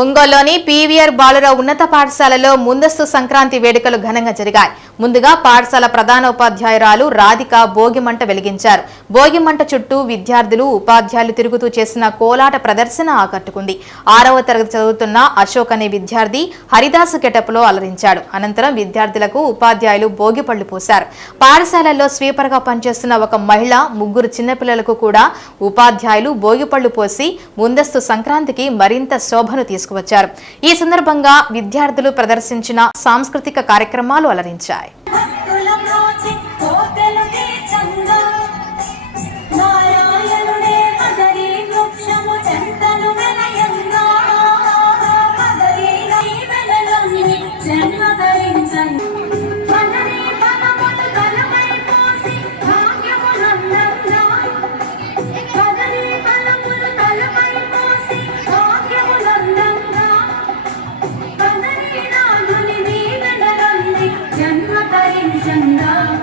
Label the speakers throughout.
Speaker 1: ఒంగోలులోని పీవీఆర్ బాలురావు ఉన్నత పాఠశాలలో ముందస్తు సంక్రాంతి వేడుకలు ఘనంగా జరిగాయి. ముందుగా పాఠశాల ప్రధానోపాధ్యాయురాలు రాధిక భోగిమంట వెలిగించారు. భోగిమంట చుట్టూ విద్యార్థులు ఉపాధ్యాయులు తిరుగుతూ చేసిన కోలాట ప్రదర్శన ఆకట్టుకుంది. ఆరవ తరగతి చదువుతున్న అశోక్ అనే విద్యార్థి హరిదాసు గెటప్లో అలరించాడు. అనంతరం విద్యార్థులకు ఉపాధ్యాయులు భోగిపళ్ళు పోశారు. పాఠశాలల్లో స్వీపర్గా పనిచేస్తున్న ఒక మహిళ ముగ్గురు చిన్నపిల్లలకు కూడా ఉపాధ్యాయులు భోగిపళ్ళు పోసి ముందస్తు సంక్రాంతికి మరింత శోభను తీసుకువచ్చారు. ఈ సందర్భంగా విద్యార్థులు ప్రదర్శించిన సాంస్కృతిక కార్యక్రమాలు
Speaker 2: అలరించారు. guy. चंदा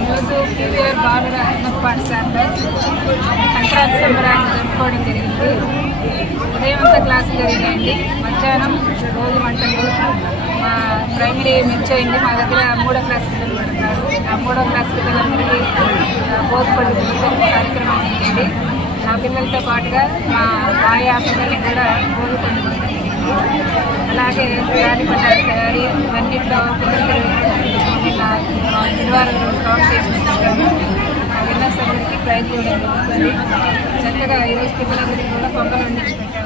Speaker 3: ఈరోజు పీవీఆర్ బాలుర ఉన్నత పాఠశాలలో సంక్రాంతి సంబరాన్ని జరుపుకోవడం జరిగింది. ఉదయం అంతా క్లాసులు జరిగాయండి. మధ్యాహ్నం రోజు వంటలు మా ప్రైమరీ మిర్చి అయింది. మా దగ్గర మూడో క్లాస్ పిల్లలు పడుతున్నారు. ఆ మూడో క్లాస్ పిల్లలందరికీ బోధపడుతుంది కార్యక్రమం జరిగింది. నా పిల్లలతో పాటుగా మా ఆయా పిల్లలకి కూడా బోధపడుతుంది అలాగే ఉగాది పండుగ తయారీ ఇవన్నిట్లో నిన్న శనివారం స్టాక్ కాంపిటీషన్స్ విన్నర్స్ అందరికీ ప్రైజ్ కూడా చక్కగా ఈరోజు పిల్లలందరికీ కూడా పొంగలు వండించి